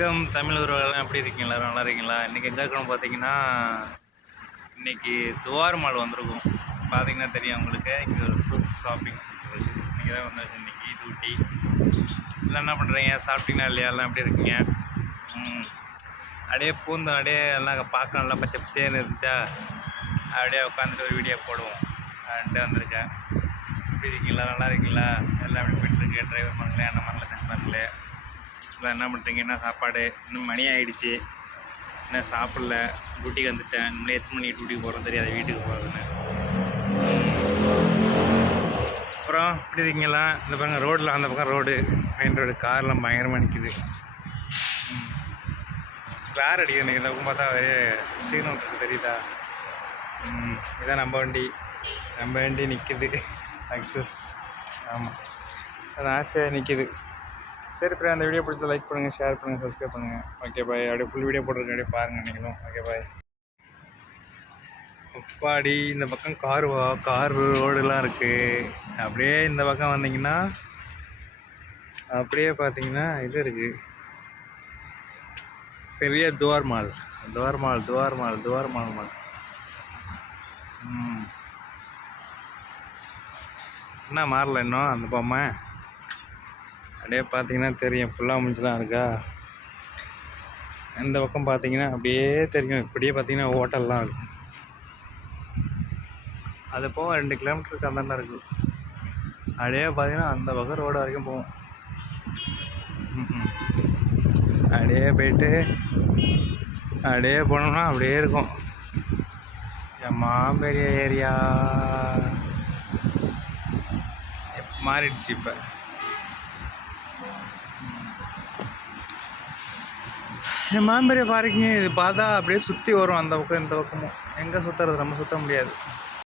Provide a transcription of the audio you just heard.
வணக்கம். தமிழ் உறவுகள்லாம் எப்படி இருக்கீங்க எல்லோரும் நல்லா இருக்கீங்களா? இன்றைக்கி எங்கே இருக்கணும் பார்த்தீங்கன்னா இன்றைக்கி துவார் மால் வந்திருக்கும். பார்த்தீங்கன்னா தெரியும் உங்களுக்கு. இங்கே ஒரு ஃப்ரூட் ஷாப்பிங் இன்றைக்கி தான் வந்திருக்கு இன்றைக்கி டூட்டி எல்லாம் என்ன பண்ணுறீங்க சாப்பிட்டீங்களா இல்லையா? எல்லாம் எப்படி இருக்கீங்க? அப்படியே பூந்தோம் அப்படியே எல்லாம் பார்க்க நல்லா பச்சை பச்சேன்னு இருந்துச்சா? அப்படியே உட்காந்துட்டு ஒரு வீடியோ போடுவோம். அப்படின்ட்டு வந்திருக்கேன். எப்படி இருக்கீங்களா? நல்லா இருக்கீங்களா? எல்லாம் எப்படி போயிட்டுருக்கு டிரைவர் பண்ணல என்ன பண்ணல பண்ணல என்ன பண்ணுறீங்க என்ன சாப்பாடு? இன்னும் மணி ஆகிடுச்சி இன்னும் சாப்பிடல? டியூட்டிக்கு வந்துட்டேன். இன்னும் எத்தனை மணிக்கு டியூட்டிக்கு போகிறோம் தெரியாது. வீட்டுக்கு போகிறதுன்னு அப்புறம் இப்படி இருக்கீங்களா? இந்த பக்கம் ரோட்டில் அந்த பக்கம் ரோடு மெயின் ரோடு கார்லாம் பயங்கரமாக நிற்கிது கிளார் அடிக்குது எனக்கு. இந்த பக்கம் பார்த்தா ஒரே சீனம் தெரியுதா? இதான் நம்ம வண்டி. நம்ம வண்டி நிற்கிது அக்சஸ் ஆமாம் அது ஆசையாக நிற்கிது சரி அப்புறம் அந்த வீடியோ பிடிச்ச லைக் பண்ணுங்கள் ஷேர் பண்ணுங்கள் சப்ஸ்கிரைப் பண்ணுங்கள் ஓகே பாய் அப்படியே ஃபுல் வீடியோ போட்டுருக்க அப்படியே பாருங்கள் நீங்களும். ஓகே பாய் அப்பாடி இந்த பக்கம் கார் வா கார் ரோடுலாம் இருக்குது அப்படியே இந்த பக்கம் வந்தீங்கன்னா அப்படியே பார்த்தீங்கன்னா இது இருக்குது பெரிய Dwar mall. Dwar mall Dwar mall Dwar mall mall. ம். என்ன மாறல இன்னும் அந்த பொம்மை? அப்படியே பார்த்தீங்கன்னா தெரியும். ஃபுல்லாக முடிஞ்சுலாம் இருக்கா? இந்த பக்கம் பார்த்தீங்கன்னா அப்படியே தெரியும். இப்படியே பார்த்தீங்கன்னா ஹோட்டல்லாம் இருக்கும். அது போக ரெண்டு கிலோமீட்டருக்கு அந்த இருக்குது அப்படியே பார்த்தீங்கன்னா அந்த பக்கம் ரோடு வரைக்கும் போகும். அப்படியே போயிட்டு அப்படியே போனோம்னா அப்படியே இருக்கும். எம்மா பெரிய ஏரியா மாறிடுச்சு இப்போ. மாம்பெரிய பாருங்க இது பார்த்தா அப்படியே சுற்றி வரும் அந்த பக்கம் இந்த பக்கமும். எங்கே சுற்றுறது நம்ம சுற்ற முடியாது.